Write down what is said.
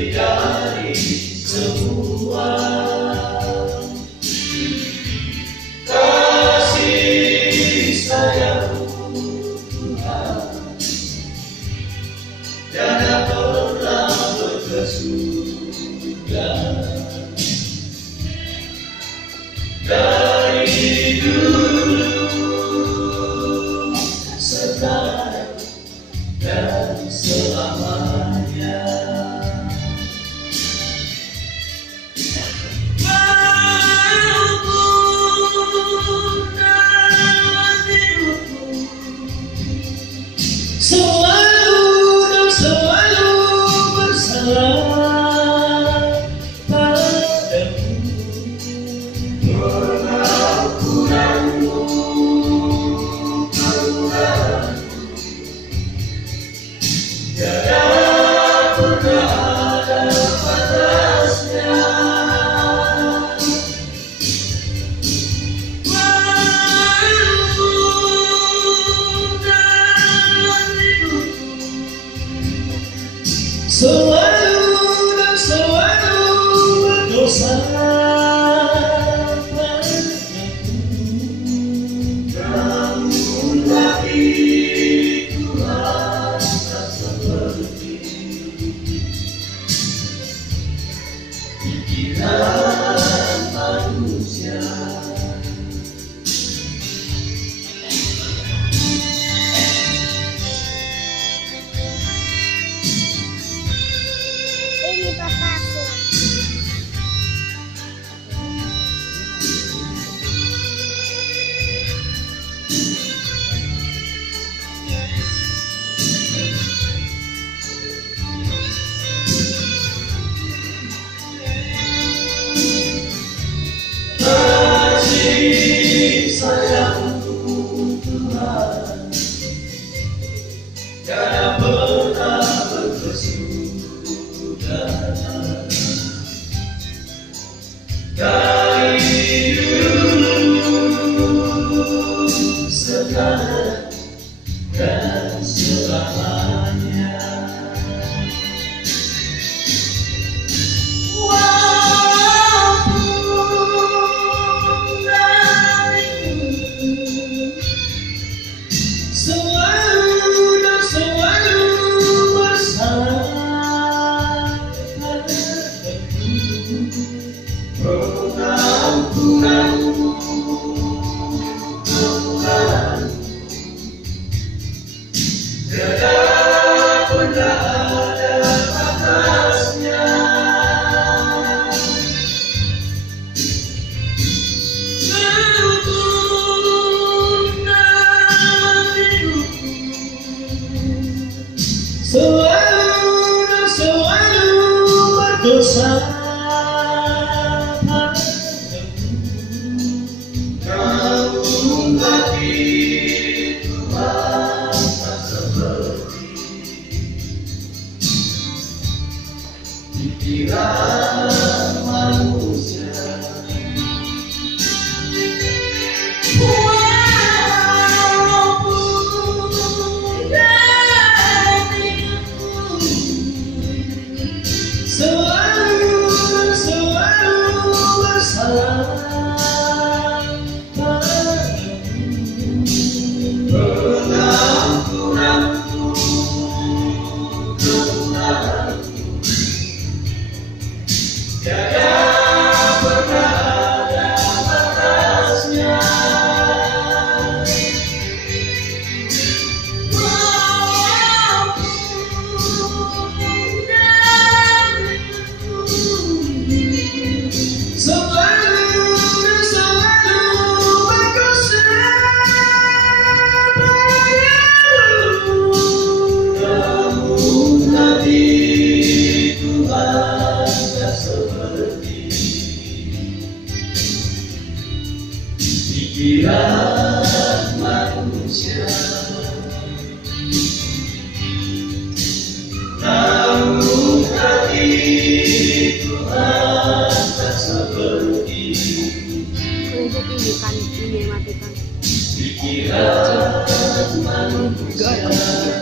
lebih dari semua. Kasih sayang Tuhan tiada pernah berkesudahan. Dari dulu, sekarang, dan selamanya. Walaupun dalam hidupku selalu dan selalu bersalah padamu. Pengampunanmu, keluaranmu, tiada pernah ada batasnya. Walaupun dalam hidupku selalu dan selalu berdosa, namun bagi Tuhan tak seperti pikiran manusia. Ini papaku. Kasih sayangku Tuhan tiada pernah berkesudahan. Dari dulu, sekarang, dan selamanya. Walaupun dariku selalu dan selalu bersalah padamu. Pengampunanmu, keluaranmu, tiada pernah ada batasnya. Walaupun dalam hidupku selalu dan selalu berdosa padamu, namun bagi Tuhan tak seperti pikiran manusia. Walaupun dalam hidupku selalu dan selalu bersalah padamu. Pengampunanmu, keluaranmu, tiada pernah ada batasnya. Walaupun dalam hidupku selalu dan selalu berdosa padamu, namun hati Tuhan tak seperti pikiran manusia. Namun hati Tuhan tak seperti Untuk ini kan ini matikan. pikiran manusia.